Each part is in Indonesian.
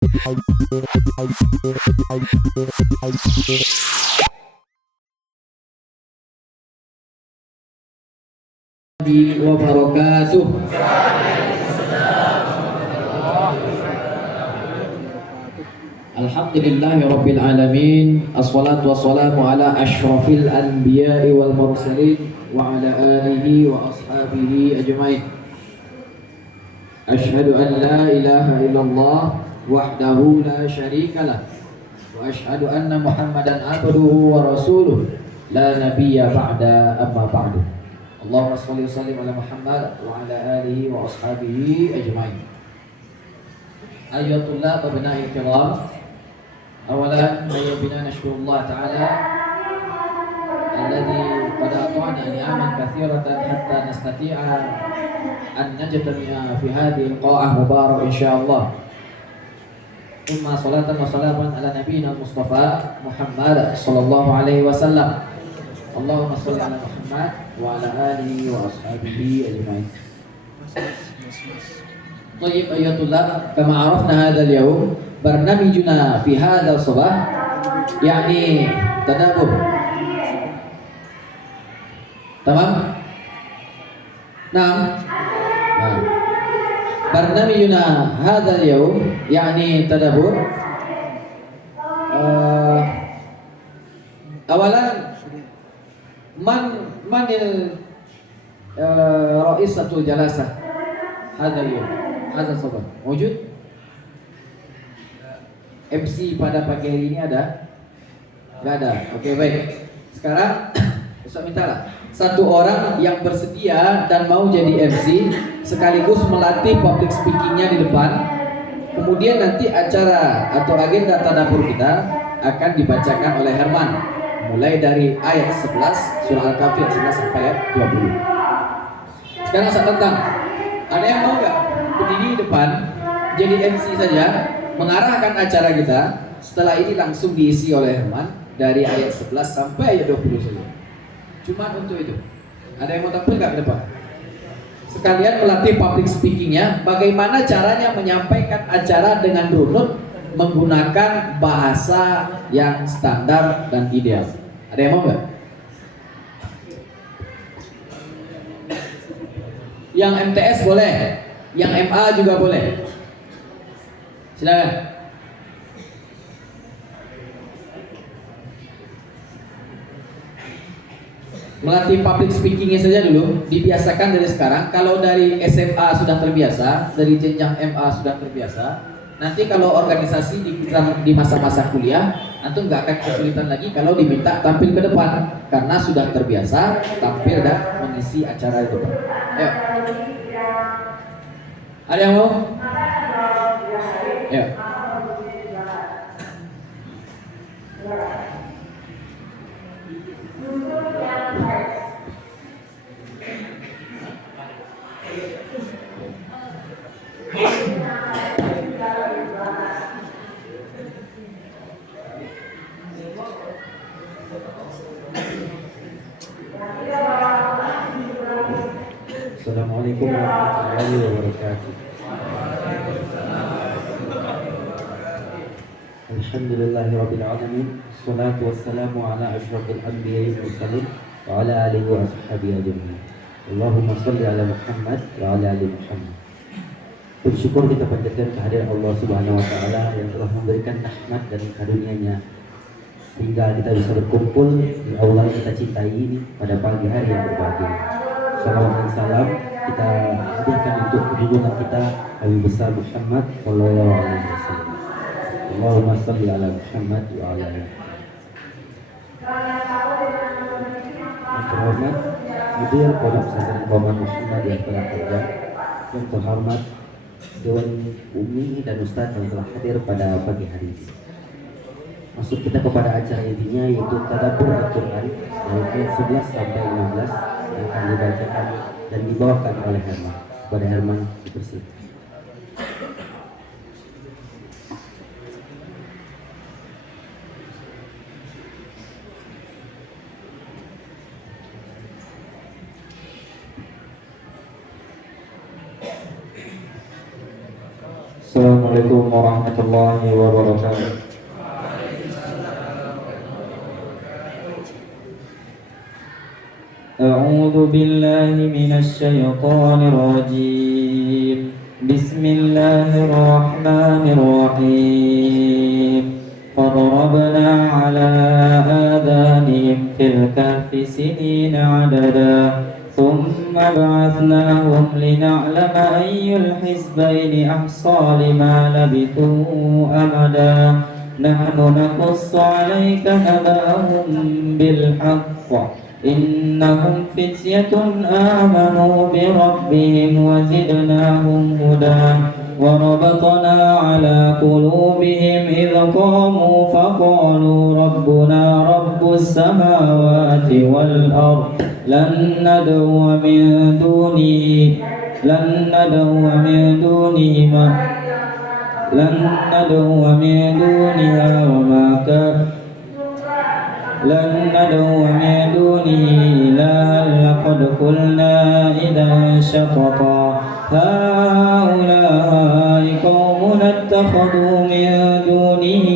wabarakatuh. Alhamdulillahirabbil alamin. Assalatu wassalamu ala asyrafil anbiya'i wal mursalin wa ala alihi wa ashabihi ajmain. Asyhadu an la ilaha illallah wahdahu la syarikalah wa asyhadu anna Muhammadan abduhu wa rasuluh la nabiyya ba'da amma ba'du. Allahumma shalli wa sallim ala Muhammad wa ala alihi wa ashabihi ajmain. Ayyatullah wa bina'il kiram. Awalan ayyubina nashkurullah ta'ala alladhi qad ata'ana ni'aman katsiratan hatta nastati'a an najtami'a fi hadhihi al-qa'ah mubarak insyaallah. Thumma salatan wa salaman ala nabiyyina Mustafa Muhammad sallallahu alaihi wasallam. Allahumma shalli ala Muhammad wa ala alihi wa ashabihi ajma'in. Tayyib ayatullah, kama arafna hadha al-yawm barnamijuna fi hadha al-sabah yani tadabbur. Tamam? Naam. Barnamijuna hadha al-yawm yani tadabbur. Awalan man ra'isatul jalasah hadha al-yawm, hadha sabah wujud? MC pada pagi hari ini ada? Enggak ada. Oke, baik. Sekarang Ustaz mintalah satu orang yang bersedia dan mau jadi MC sekaligus melatih public speakingnya di depan. Kemudian nanti acara atau agenda tadabbur kita akan dibacakan oleh Herman mulai dari ayat 11 surah Al-Kahfi 11 sampai ayat 20. Sekarang saya tantang, ada yang mau nggak berdiri di depan jadi MC saja, mengarahkan acara kita? Setelah ini langsung diisi oleh Herman dari ayat 11 sampai ayat 20 saja. Cuma untuk itu. Ada yang mau tampil nggak ke depan? Sekalian melatih public speakingnya, bagaimana caranya menyampaikan acara dengan runut menggunakan bahasa yang standar dan ideal. Ada yang mau nggak? Yang MTS boleh, yang MA juga boleh. Silakan. Melatih public speakingnya saja dulu, dibiasakan dari sekarang. Kalau dari SMA sudah terbiasa, dari jenjang MA sudah terbiasa, nanti kalau organisasi di masa-masa kuliah, antum nggak akan kesulitan lagi kalau diminta tampil ke depan, karena sudah terbiasa tampil dan mengisi acara itu. Ayo. Ada yang mau? Ayo. Assalamualaikum warahmatullahi wabarakatuh. Alhamdulillahirabbil alamin. Wassalatu wassalamu ala asyrafil anbiya'i wal mursalin wa ala alihi wa ashabihi ajmain. Allahumma shalli ala Muhammad wa ala ali Muhammad. Bersyukur kita panjatkan kehadiran Allah Subhanahu wa taala yang telah memberikan rahmat dan karunia-Nya sehingga kita bisa berkumpul di aula yang kita cintai ini pada pagi hari yang berbahagia. Salawat dan salam kita hadirkan untuk junjungan kita Nabi besar Muhammad sallallahu alaihi wasallam. Allahumma shalli ala Muhammad wa ala ali. Yang terhormat Mudir Pondok Pesantren Muhammad Muhammad yang telah kerja, yang terhormat Dewan Umi dan Ustadz yang telah hadir pada pagi hari ini. Masuk kita kepada acara intinya, yaitu tadabbur Al-Quran dari ayat 11 sampai 15 yang akan dibacakan dan dibawakan oleh Herman. Kepada Herman dipersilakan. Assalamualaikum Assalamualaikum warahmatullahi wabarakatuh. أعوذ بالله من الشيطان الرجيم. بسم الله الرحمن الرحيم. فضربنا على آذانهم في الكهف سنين عددا ثم بعثناهم لنعلم أي الحزبين أحصى لما لبثوا أمدا نحن نقص عليك نبأهم بالحق إنهم فتية آمنوا بربهم وزدناهم هدى وربطنا على قلوبهم إذ قاموا فقالوا ربنا رب السماوات والأرض لن ندعو من دونه إلها لقد قلنا إذا شططا هؤلاء قومنا اتخذوا من دونه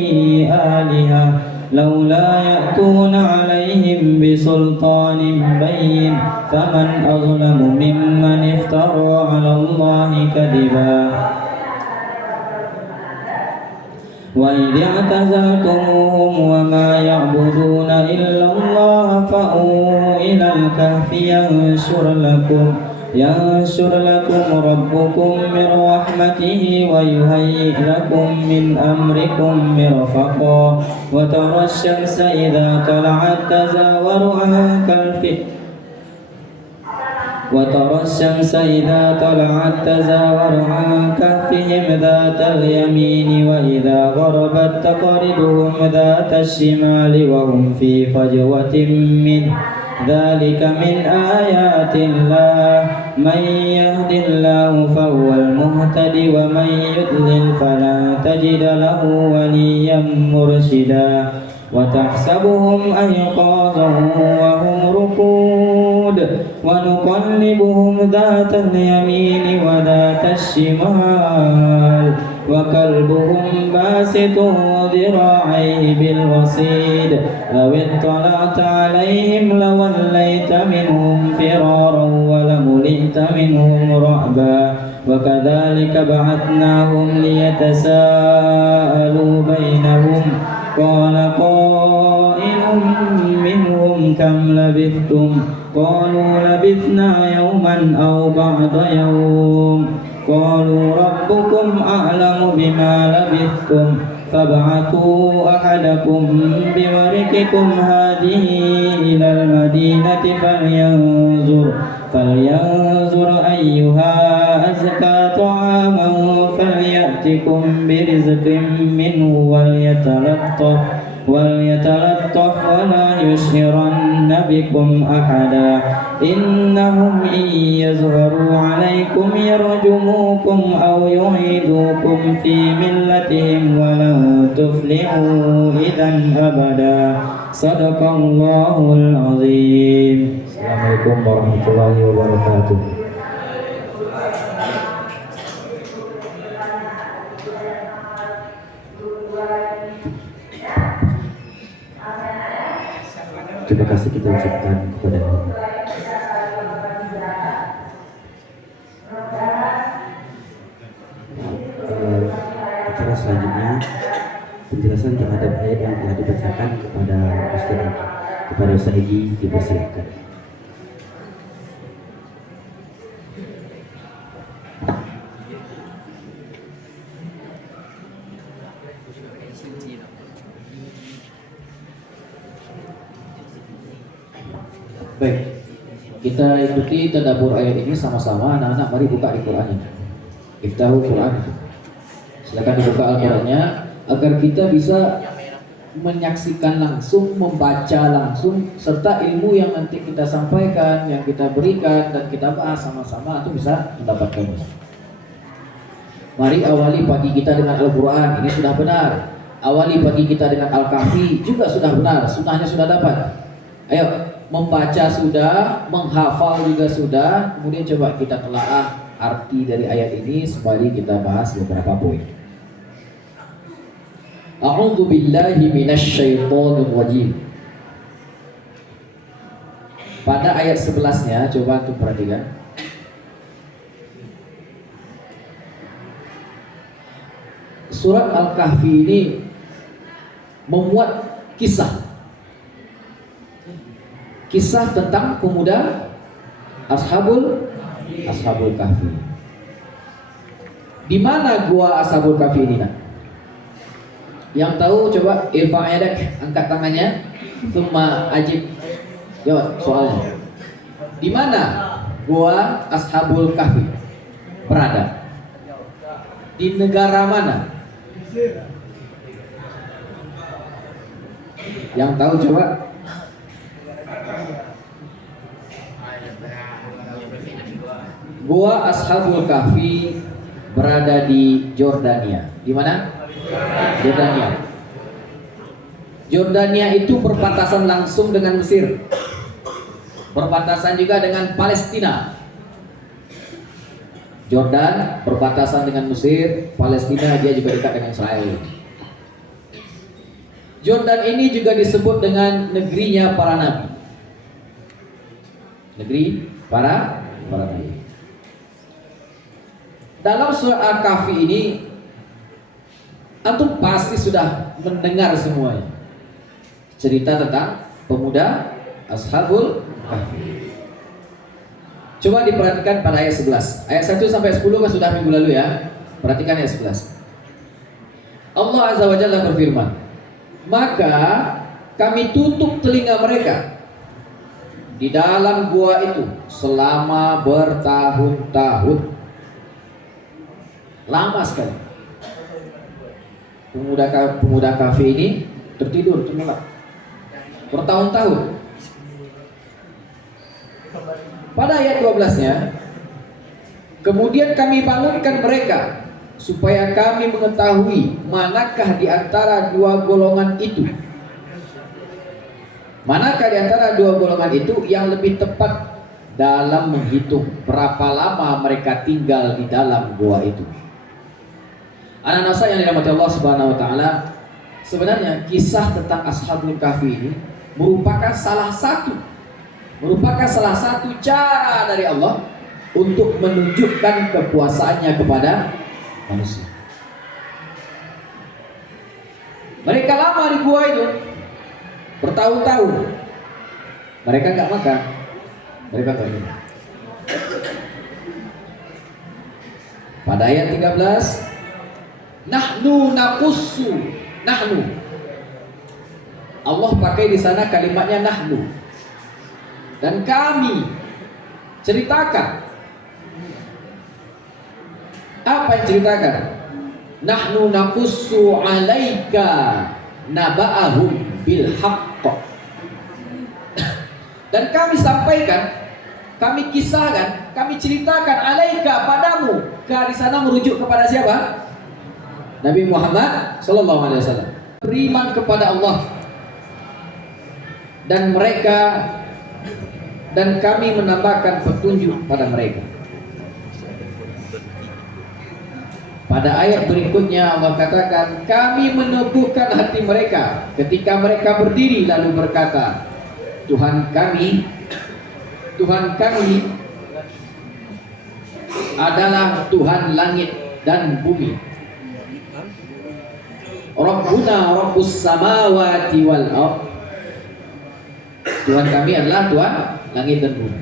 آلهة لولا يأتون عليهم بسلطان بين فمن أظلم ممن افترى على الله كذبا وإذ اعتزلتموهم وما يعبدون إلا الله فأووا إلى الكهف ينشر لكم ربكم من رحمته ويهيئ لكم من أمركم مرفقا وترى الشمس إذا طلعت تزاور عن كهفهم ذات اليمين وإذا غربت تقرضهم ذات الشمال وهم في فجوة منه ذلك من آيات الله من يهد الله فهو المهتد ومن يضلل فلا تجد له وليا مرشدا وتحسبهم أيقاظا وهم رقود ونقلبهم ذات اليمين وذات الشمال وكلبهم باسط ذراعيه بالوصيد لو اطلعت عليهم لوليت منهم فرارا ولملئت منهم رعبا وكذلك بعثناهم ليتساءلوا بينهم قال قائل منهم كم لبثتم قالوا لبثنا يوما أو بعض يوم قالوا ربكم أعلم بما لبثتم فابعثوا أحدكم بورقكم هذه إلى المدينة فلينظر أيها أزكى طعاما فليأتكم برزق منه وليتلطف ولا يشعرن بكم أحدا إنهم إن يظهروا عليكم يرجموكم أو يعيدوكم في ملتهم ولن تفلحوا إذا أبدا صدق الله العظيم. Assalamualaikum warahmatullahi wabarakatuh. Terima kasih kita ucapkan kepada Allah. Acara selanjutnya penjelasan terhadap ayat yang telah dibacakan kepada Ustaz Egi dipersilakan. Baik, kita ikuti tadabbur ayat ini sama-sama. Anak-anak, mari buka di Qurannya. Iftahu Quran. Silakan dibuka Al-Qurannya agar kita bisa menyaksikan langsung, membaca langsung, serta ilmu yang nanti kita sampaikan, yang kita berikan dan kita bahas sama-sama itu bisa mendapatkannya. Mari awali pagi kita dengan Al-Quran, ini sudah benar. Awali pagi kita dengan Al-Kahfi juga sudah benar, sunnahnya sudah dapat. Ayo, membaca sudah, menghafal juga sudah. Kemudian coba kita telaah arti dari ayat ini, sembari kita bahas beberapa poin. A'udzu billahi minasyaitonir rajim. Pada ayat 11-nya coba untuk perhatikan. Surat Al-Kahfi ini memuat kisah tentang pemuda Ashabul Kahfi. Di mana gua Ashabul Kahfi ini, nak? Yang tahu coba irfa' yadak, angkat tangannya, thumma ajib. Jawab soalnya. Di mana gua Ashabul Kahfi berada? Di negara mana? Yang tahu coba. Gua Ashabul Kahfi berada di Jordania. Di mana? Jordania. Jordania itu perbatasan langsung dengan Mesir. Perbatasan juga dengan Palestina. Jordan perbatasan dengan Mesir, Palestina dia juga dekat dengan Israel. Jordan ini juga disebut dengan negerinya para nabi. Negeri para nabi. Dalam surah Al-Kahfi ini antum pasti sudah mendengar semuanya. Cerita tentang pemuda Ashabul Kahfi. Coba diperhatikan pada ayat 11. Ayat 1 sampai 10 kan sudah minggu lalu ya. Perhatikan ayat 11. Allah Azza wa Jalla berfirman, "Maka kami tutup telinga mereka di dalam gua itu selama bertahun-tahun." Lama sekali. Pemuda Kahfi ini tertidur terlelap bertahun-tahun. Pada ayat 12-nya, kemudian kami bangunkan mereka supaya kami mengetahui manakah di antara dua golongan itu. Manakah di antara dua golongan itu yang lebih tepat dalam menghitung berapa lama mereka tinggal di dalam gua itu. Anak-anak saya yang dirahmati Allah Subhanahu wa taala, sebenarnya kisah tentang Ashabul Kahfi ini merupakan salah satu cara dari Allah untuk menunjukkan kekuasaannya kepada manusia. Mereka lama di gua itu bertahun-tahun. Mereka nggak makan, mereka nggak minum. Pada ayat 13, nahnu naqussu, nahnu. Allah pakai di sana kalimatnya nahnu. Dan kami ceritakan. Apa yang ceritakan? Nahnu naqussu 'alaika naba'ahum bil haqq. Dan kami sampaikan, kami kisahkan, kami ceritakan 'alaika padamu. Di sana merujuk kepada siapa? Nabi Muhammad sallallahu alaihi wasallam. Beriman kepada Allah. Dan kami menambahkan petunjuk pada mereka. Pada ayat berikutnya Allah katakan, kami meneguhkan hati mereka ketika mereka berdiri lalu berkata, Tuhan kami adalah Tuhan langit dan bumi. Rabbuna Rabbus samawati wal ardh. Tuhan kami adalah Tuhan langit dan bumi.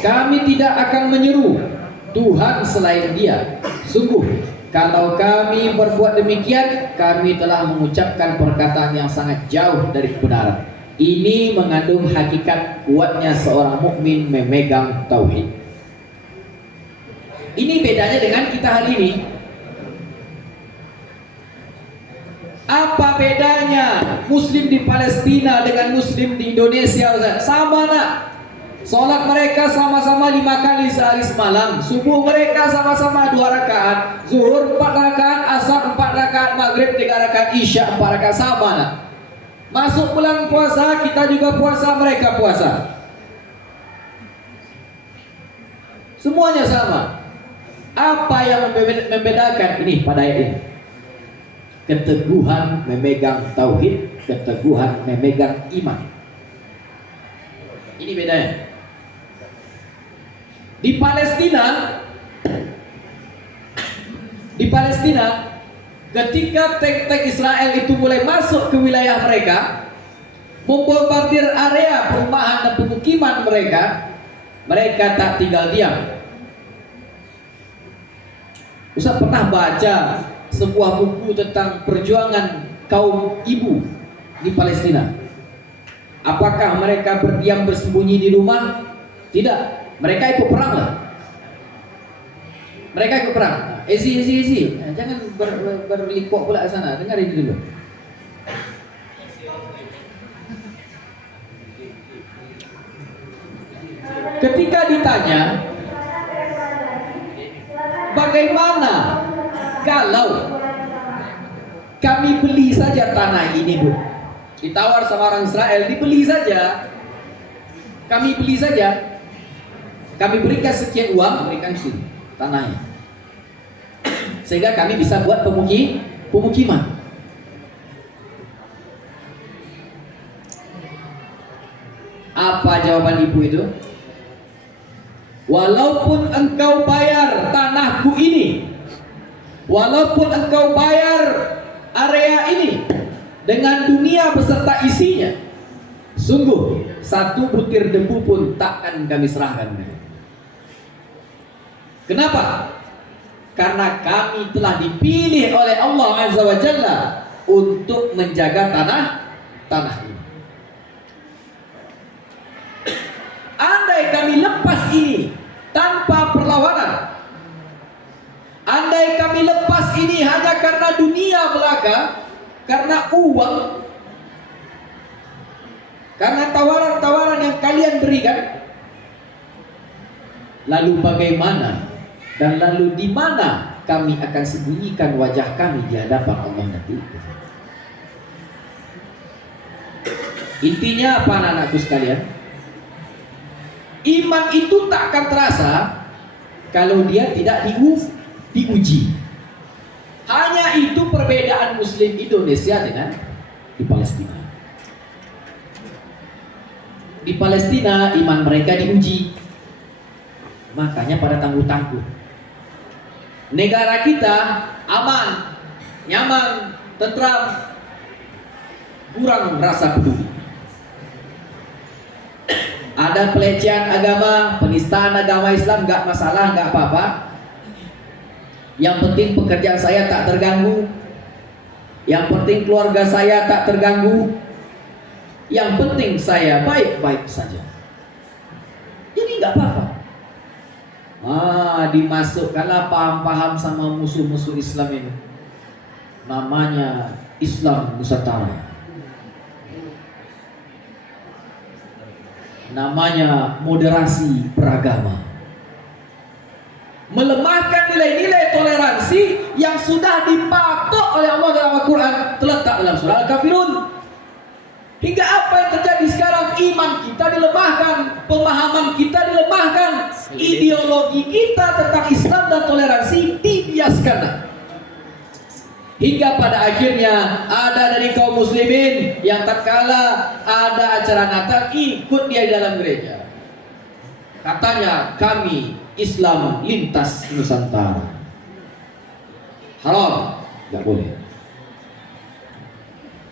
Kami tidak akan menyeru Tuhan selain Dia. Sungguh, kalau kami berbuat demikian, kami telah mengucapkan perkataan yang sangat jauh dari kebenaran. Ini mengandung hakikat kuatnya seorang mukmin memegang tauhid. Ini bedanya dengan kita hari ini. Apa bedanya Muslim di Palestina dengan Muslim di Indonesia, Ustaz? Sama nak. Salat mereka sama-sama 5 kali sehari semalam. Subuh mereka sama-sama 2 rakaat. Zuhur 4 rakaat, asar 4 rakaat, maghrib 3 rakaat, isya 4 rakaat. Sama nak. Masuk bulan puasa, kita juga puasa, mereka puasa. Semuanya sama. Apa yang membedakan ini pada ayat ini? keteguhan memegang tauhid, keteguhan memegang iman. Ini bedanya. Di Palestina, ketika tank-tank Israel itu mulai masuk ke wilayah mereka, membombardir area perumahan dan pemukiman mereka, mereka tak tinggal diam. Ustaz pernah baca sebuah buku tentang perjuangan kaum ibu di Palestina. Apakah mereka berdiam bersembunyi di rumah? Tidak, mereka ikut perang lah. Mereka ikut perang. Ezi. Jangan berlikok pula ke sana. Dengar ini dulu. Ketika ditanya, bagaimana kalau kami beli saja tanah ini, Bu? Ditawar sama orang Israel, dibeli saja. Kami beli saja. Kami berikan sekian uang, berikan sini tanahnya. Sehingga kami bisa buat pemukiman. Apa jawaban ibu itu? Walaupun engkau bayar tanahku ini, walaupun engkau bayar area ini dengan dunia beserta isinya, sungguh satu butir debu pun takkan kami serahkan. Kenapa? Karena kami telah dipilih oleh Allah Azza wa Jalla untuk menjaga tanah ini. Andai kami lepas ini tanpa perlawanan, andai kami lepas ini hanya karena dunia belaka, karena uang, karena tawaran-tawaran yang kalian berikan, lalu bagaimana dan lalu di mana kami akan sembunyikan wajah kami di hadapan Allah nanti? Intinya apa anak-anakku sekalian? Iman itu tak akan terasa kalau dia tidak diuji. Hanya itu perbedaan Muslim Indonesia dengan di Palestina. Di Palestina iman mereka diuji, makanya pada tangguh-tangguh. Negara kita aman, nyaman, tentram, kurang rasa peduli. Ada pelecehan agama, penistaan agama Islam, nggak masalah, nggak apa-apa. Yang penting pekerjaan saya tak terganggu. Yang penting keluarga saya tak terganggu. Yang penting saya baik-baik saja. Jadi nggak apa-apa. Dimasukkanlah paham-paham sama musuh-musuh Islam ini. Namanya Islam Nusantara. Namanya moderasi beragama. Melemahkan nilai-nilai toleransi yang sudah dipatok oleh Allah dalam Al-Quran, terletak dalam surah Al-Kafirun. Hingga apa yang terjadi sekarang? Iman kita dilemahkan, pemahaman kita dilemahkan, ideologi kita tentang Islam dan toleransi dibiaskan. Hingga pada akhirnya ada dari kaum muslimin yang tatkala ada acara Natal ikut dia di dalam gereja. Katanya kami Islam lintas Nusantara. Haram, nggak boleh.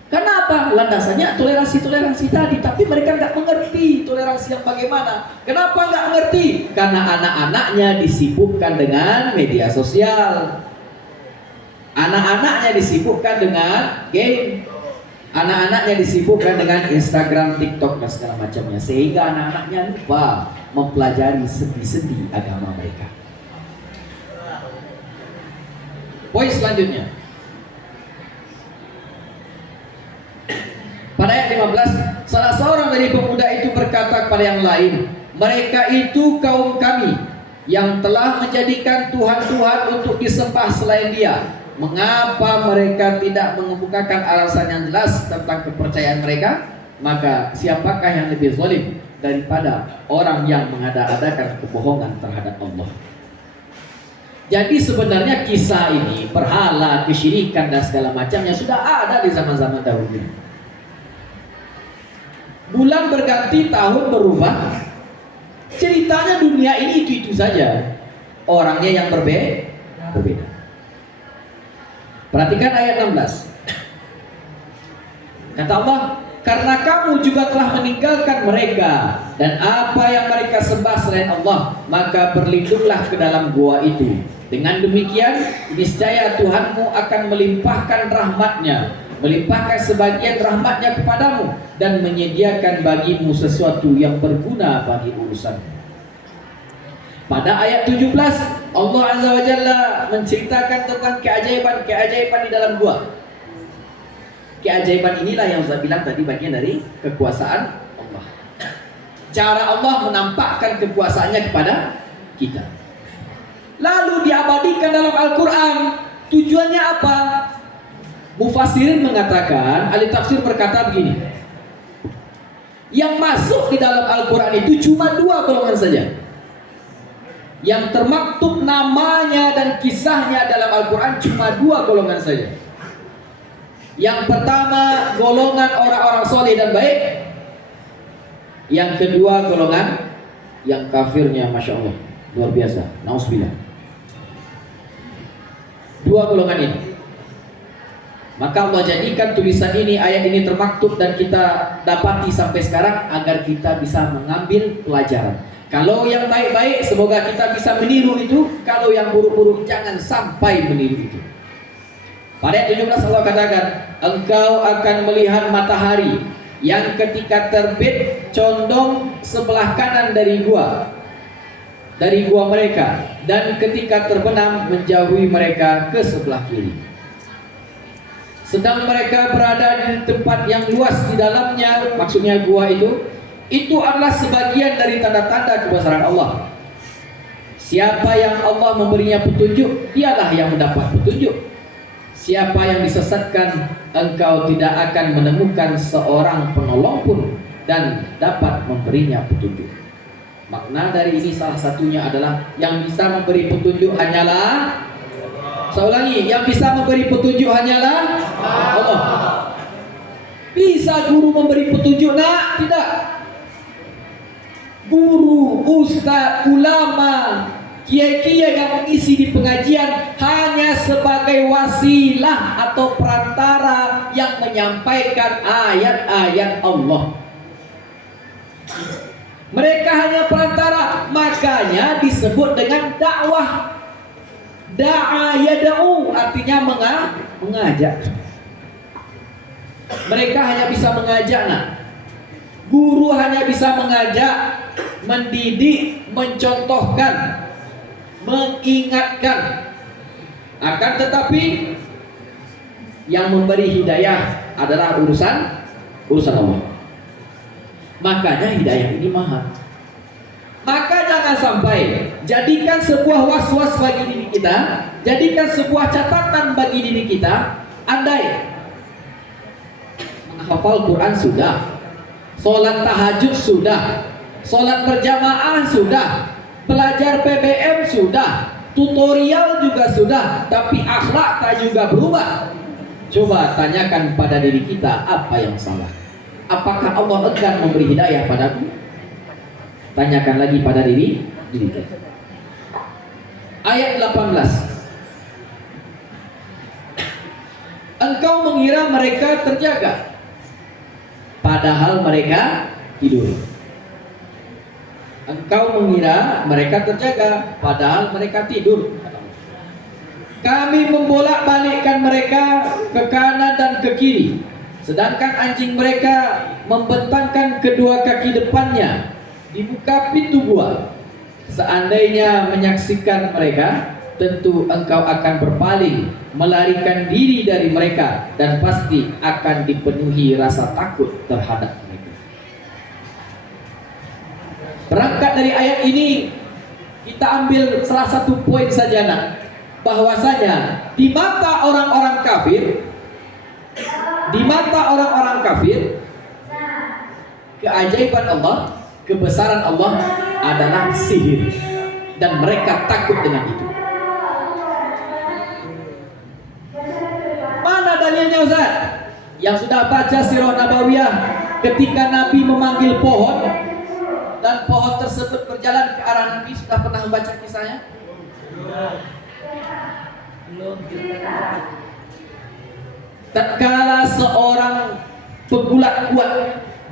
Kenapa? Landasannya toleransi tadi, tapi mereka nggak mengerti toleransi yang bagaimana. Kenapa nggak mengerti? Karena anak-anaknya disibukkan dengan media sosial. Anak-anaknya disibukkan dengan game. Anak-anaknya disibukkan dengan Instagram, TikTok dan segala macamnya, sehingga anak-anaknya lupa mempelajari sendi-sendi agama mereka. Poin selanjutnya. Pada ayat 15, salah seorang dari pemuda itu berkata kepada yang lain, mereka itu kaum kami yang telah menjadikan Tuhan-Tuhan untuk disembah selain Dia. Mengapa mereka tidak mengemukakan alasan yang jelas tentang kepercayaan mereka? Maka siapakah yang lebih zalim daripada orang yang mengada-adakan kebohongan terhadap Allah? Jadi sebenarnya kisah ini, berhala, kesyirikan dan segala macamnya sudah ada di zaman-zaman dahulu. Bulan berganti, tahun berubah. Ceritanya dunia ini itu saja. Orangnya yang berbeda. Perhatikan ayat 16. Kata Allah, karena kamu juga telah meninggalkan mereka dan apa yang mereka sembah selain Allah, maka berlindunglah ke dalam gua itu. Dengan demikian, niscaya Tuhanmu akan melimpahkan rahmatnya, melimpahkan sebagian rahmatnya kepadamu, dan menyediakan bagimu sesuatu yang berguna bagi urusanmu. Pada ayat 17, Allah Azza wa Jalla menceritakan tentang keajaiban-keajaiban di dalam gua. Keajaiban inilah yang saya bilang tadi bagian dari kekuasaan Allah. Cara Allah menampakkan kekuasaannya kepada kita. Lalu diabadikan dalam Al-Quran. Tujuannya apa? Mufassirin mengatakan, ahli tafsir berkata begini, yang masuk di dalam Al-Quran itu cuma 2 golongan saja. Yang termaktub namanya dan kisahnya dalam Al-Quran cuma 2 golongan saja. Yang pertama, golongan orang-orang soleh dan baik. Yang kedua, golongan yang kafirnya, Masya Allah, luar biasa, na'udzubillah. 2 golongan ini. Maka Allah jadikan tulisan ini, ayat ini termaktub dan kita dapati sampai sekarang agar kita bisa mengambil pelajaran. Kalau yang baik-baik, semoga kita bisa meniru itu. Kalau yang buruk-buruk, jangan sampai meniru itu. Pada ayat 17 Allah katakan, engkau akan melihat matahari yang ketika terbit condong sebelah kanan dari gua mereka, dan ketika terbenam menjauhi mereka ke sebelah kiri. Sedang mereka berada di tempat yang luas di dalamnya, maksudnya gua itu adalah sebagian dari tanda-tanda kebesaran Allah. Siapa yang Allah memberinya petunjuk, dialah yang mendapat petunjuk. Siapa yang disesatkan, engkau tidak akan menemukan seorang penolong pun dan dapat memberinya petunjuk. Makna dari ini salah satunya adalah yang bisa memberi petunjuk hanyalah, saya ulangi, yang bisa memberi petunjuk hanyalah Allah. Bisa guru memberi petunjuk? Nah, tidak. Guru, ustaz, ulama, kiai-kiai yang mengisi di pengajian hanya sebagai wasilah atau perantara yang menyampaikan ayat-ayat Allah. Mereka hanya perantara, makanya disebut dengan dakwah. Da'a yada'u artinya mengajak. Mereka hanya bisa mengajak. Guru hanya bisa mengajak, mendidik, mencontohkan, mengingatkan. Akan tetapi yang memberi hidayah adalah urusan Allah. Makanya hidayah ini mahal. Maka jangan sampai jadikan sebuah was-was bagi diri kita, jadikan sebuah catatan bagi diri kita. Andai menghafal Quran sudah, sholat tahajud sudah, sholat berjamaah sudah, belajar PBM sudah, tutorial juga sudah, tapi akhlak tak juga berubah. Coba tanyakan pada diri kita, apa yang salah? Apakah Allah enggan memberi hidayah padaku? Tanyakan lagi pada diri kita. Ayat 18. Engkau mengira mereka terjaga, padahal mereka tidur. Engkau mengira mereka terjaga, padahal mereka tidur. Kami membolak-balikkan mereka ke kanan dan ke kiri, sedangkan anjing mereka membentangkan kedua kaki depannya di muka pintu gua. Seandainya menyaksikan mereka, tentu engkau akan berpaling, melarikan diri dari mereka, dan pasti akan dipenuhi rasa takut terhadap mereka. Berangkat dari ayat ini, kita ambil salah satu poin saja, bahwasanya di mata orang-orang kafir, keajaiban Allah, kebesaran Allah adalah sihir, dan mereka takut dengan itu. dalilnya Ustaz? Yang sudah baca sirah nabawiyah, ketika Nabi memanggil pohon dan pohon tersebut berjalan ke arah Nabi, sudah pernah membaca kisahnya? Belum. Tatkala seorang pegulat kuat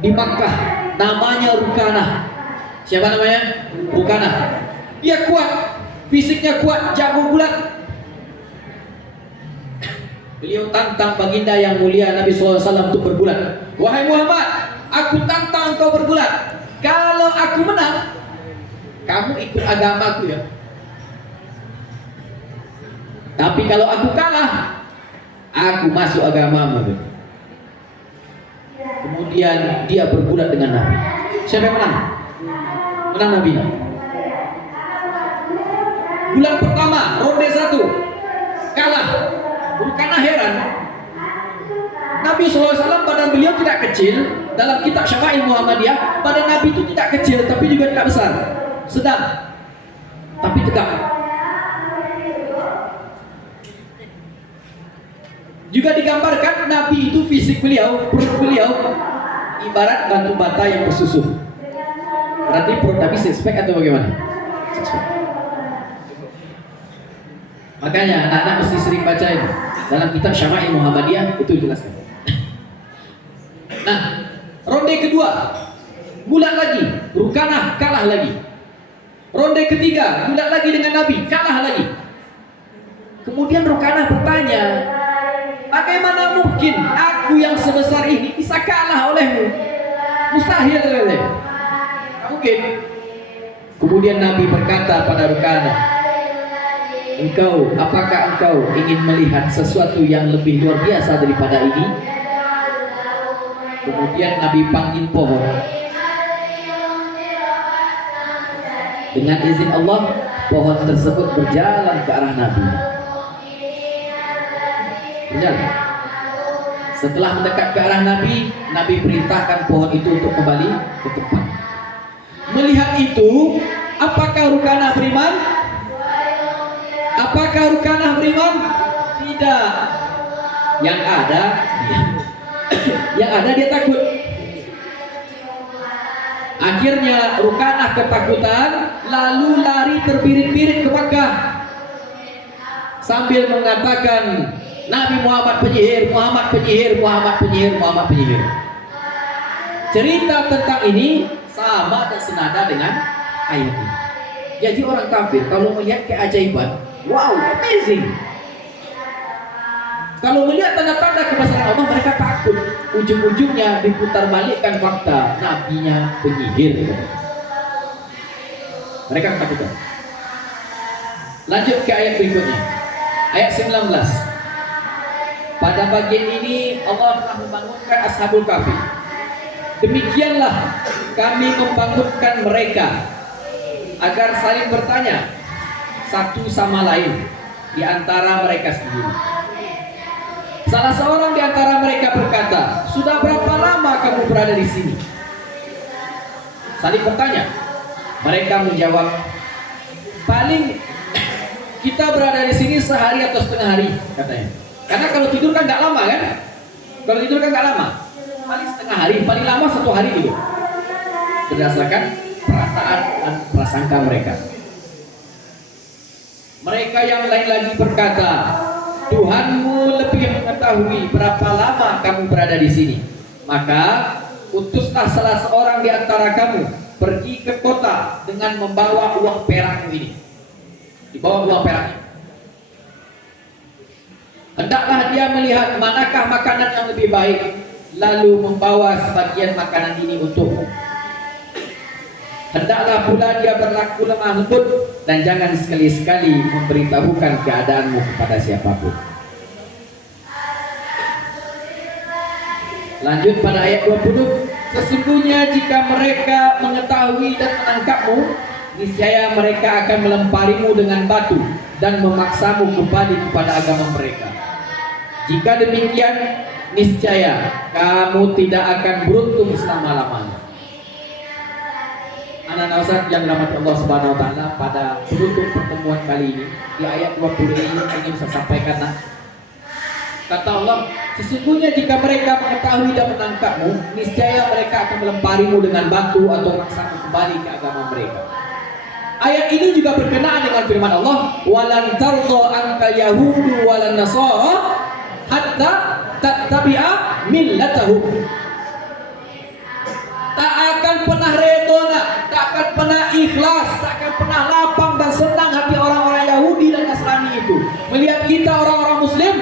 di Makkah, namanya Rukanah. Siapa namanya? Rukanah. Dia kuat, fisiknya kuat, jago gulat. Beliau tantang baginda yang mulia Nabi SAW untuk bergulat. Wahai Muhammad, aku tantang engkau bergulat. Kalau aku menang, kamu ikut agamaku ya. Tapi kalau aku kalah, aku masuk agamamu. Kemudian dia bergulat dengan Nabi. Siapa yang menang? Menang Nabi. Bulan pertama, ronde 1, kalah. Karena heran, Nabi SAW badan beliau tidak kecil. Dalam kitab Syama'il Muhammadiyah, badan Nabi itu tidak kecil, tapi juga tidak besar, sedang, tapi tegak. Juga digambarkan Nabi itu fisik beliau, perut beliau ibarat batu bata yang bersusun. Berarti perut Nabi six pack atau bagaimana? Six pack. Makanya anak-anak mesti sering baca ini. Dalam kitab Syama'il Muhammadiyah itu dijelaskan. Nah, ronde kedua, gulat lagi, Rukanah kalah lagi. Ronde ketiga, gulat lagi dengan Nabi, kalah lagi. Kemudian Rukanah bertanya, bagaimana mungkin aku yang sebesar ini bisa kalah olehmu? Mustahil, tak mungkin. Kemudian Nabi berkata pada Rukanah, apakah engkau ingin melihat sesuatu yang lebih luar biasa daripada ini? Kemudian Nabi panggil pohon. Dengan izin Allah, pohon tersebut berjalan ke arah Nabi. Berjalan. Setelah mendekat ke arah Nabi, Nabi perintahkan pohon itu untuk kembali ke tempat. Melihat itu, apakah Rukanah beriman? Apakah Rukanah beriman? Tidak. Yang ada dia takut. Akhirnya Rukanah ketakutan, lalu lari terbirit-birit ke Makkah sambil mengatakan, Nabi Muhammad penyihir, Muhammad penyihir, Muhammad penyihir, Muhammad penyihir. Cerita tentang ini sama dan senada dengan ayat ini. Jadi orang kafir kalau melihat keajaiban, wow, amazing. Kalau melihat tanda-tanda kebesaran Allah, mereka takut. Ujung-ujungnya diputar balikkan fakta, nabinya penyihir. Mereka ketakutan. Lanjut ke ayat berikutnya. Ayat 19. Pada bagian ini Allah telah membangunkan Ashabul Kahfi. Demikianlah kami membangunkan mereka agar saling bertanya satu sama lain di antara mereka sendiri. Salah seorang di antara mereka berkata, sudah berapa lama kamu berada di sini? Saling bertanya. Mereka menjawab, paling kita berada di sini sehari atau setengah hari, katanya. Karena kalau tidur kan nggak lama kan? Kalau tidur kan nggak lama, paling setengah hari, paling lama 1 hari tidur. Berdasarkan perasaan dan prasangka mereka. Mereka yang lain lagi berkata, Tuhanmu lebih mengetahui berapa lama kamu berada di sini. Maka utuslah salah seorang di antara kamu pergi ke kota dengan membawa uang perakmu ini. Dibawa uang peraknya. Hendaklah dia melihat manakah makanan yang lebih baik, lalu membawa sebagian makanan ini untukmu. Hendaklah pula dia berlaku lemah lembut dan jangan sekali-sekali memberitahukan keadaanmu kepada siapapun. Lanjut pada ayat 20. Sesungguhnya jika mereka mengetahui dan menangkapmu, niscaya mereka akan melemparimu dengan batu dan memaksamu kembali kepada agama mereka. Jika demikian, niscaya kamu tidak akan beruntung selama-lamanya. Anak-anak Ustaz yang dirahmati Allah Subhanahu wa taala, pada penutup pertemuan kali ini di ayat 20 ini ingin saya sampaikan Kata Allah, sesungguhnya jika mereka mengetahui dan menangkapmu, niscaya mereka akan melemparimu dengan batu atau memaksamu kembali ke agama mereka. Ayat ini juga berkenaan dengan firman Allah, walan tardo anka yahudu walan nasara hatta tattabi'a millatahum. Tak akan pernah redha, tak akan pernah ikhlas, tak akan pernah lapang dan senang hati orang-orang Yahudi dan Nasrani itu melihat kita orang-orang Muslim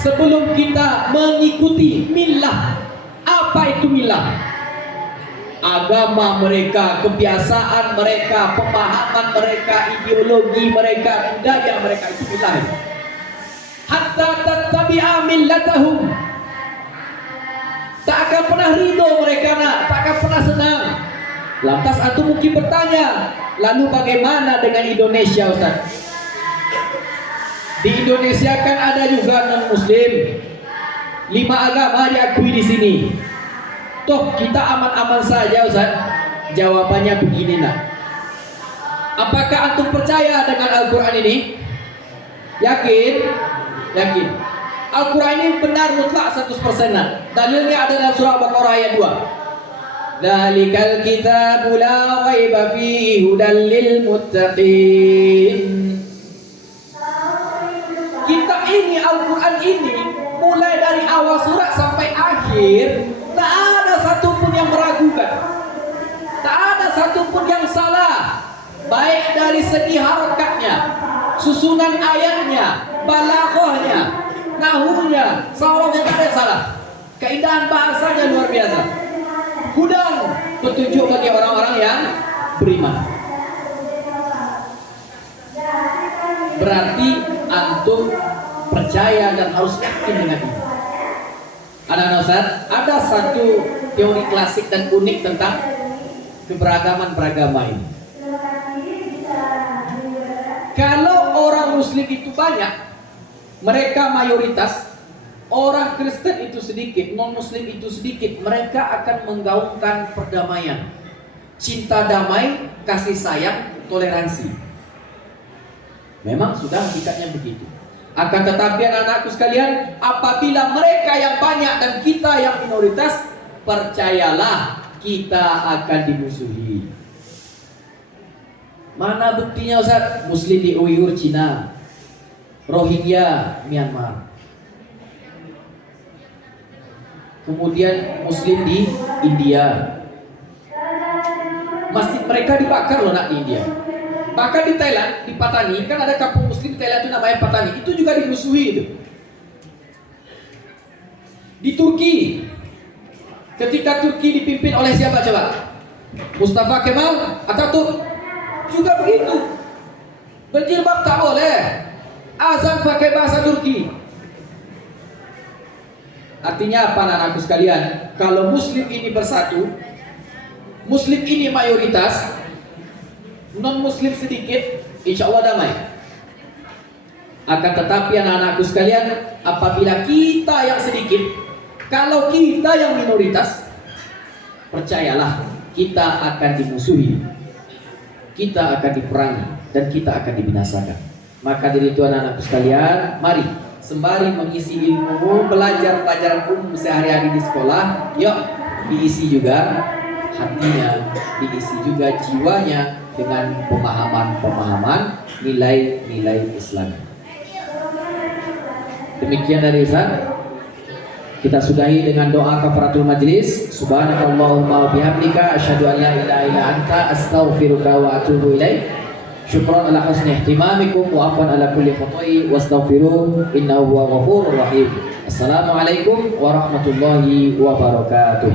sebelum kita mengikuti millah. Apa itu millah? Agama mereka, kebiasaan mereka, pemahaman mereka, ideologi mereka, budaya mereka, itu millah. Hatta tattabi'a millatahum. Tak akan pernah ridho mereka, tak akan pernah senang. Lantas antum mungkin bertanya, lalu bagaimana dengan Indonesia, Ustaz? Di Indonesia kan ada juga non-Muslim. 5 agama diakui di sini. Toh kita aman-aman saja, Ustaz? Jawabannya begini, nak. Apakah antum percaya dengan Al-Quran ini? Yakin? Yakin. Al-Quran ini benar mutlak 100%. Dalilnya ada dalam surah Al-Baqarah ayat 2. Dzalikal kitabu la raiba fihi hudal lil muttaqin. Kitab ini, Al-Quran ini, mulai dari awal surat sampai akhir, tak ada satupun yang meragukan, tak ada satupun yang salah, baik dari segi harakatnya, susunan ayatnya, balaghahnya, nahunya, sarafnya, tak ada salah. Keindahan bahasanya luar biasa. Hudan, petunjuk bagi orang-orang yang beriman. Berarti antum percaya dan harus yakin dengan ini. Anak-anak Ustaz, ada satu teori klasik dan unik tentang keberagaman beragama ini. Kalau orang Muslim itu banyak, mereka mayoritas, orang Kristen itu sedikit, non-Muslim itu sedikit, mereka akan menggaungkan perdamaian, cinta damai, kasih sayang, toleransi. Memang sudah hakikatnya begitu. Akan tetapi anak-anakku sekalian, apabila mereka yang banyak dan kita yang minoritas, percayalah kita akan dimusuhi. Mana buktinya, Ustaz? Muslim di Uyghur Cina, Rohingya Myanmar, kemudian Muslim di India. Masjid mereka dibakar loh, nak, di India. Bahkan di Thailand, di Patani, kan ada kampung Muslim di Thailand itu namanya Patani, itu juga dimusuhi itu. Di Turki, ketika Turki dipimpin oleh siapa coba? Mustafa Kemal Atatürk, juga begitu. Berjilbab tak boleh, azan pakai bahasa Turki. Artinya apa, anak-anakku sekalian? Kalau Muslim ini bersatu, Muslim ini mayoritas, non-Muslim sedikit, insya Allah damai. Akan tetapi anak-anakku sekalian, apabila kita yang sedikit, kalau kita yang minoritas, percayalah kita akan dimusuhi, kita akan diperangi, dan kita akan dibinasakan. Maka dari itu anak-anakku sekalian, mari sembari mengisi ilmu, belajar pelajaran umum sehari-hari di sekolah, yuk diisi juga hatinya, diisi juga jiwanya dengan pemahaman-pemahaman nilai-nilai Islam. Demikian dari Ustaz. Kita sudahi dengan doa kafaratul majlis. Subhanakallahumma wa bihamdika asyhadu an la ilaha illa anta astaghfiruka wa atubu ilaik. Syukran ala husni ihtimamikum wa afwan ala kulli khata'i wastaghfiruh innahu huwa ghafurur rahim. Assalamualaikum warahmatullahi wabarakatuh.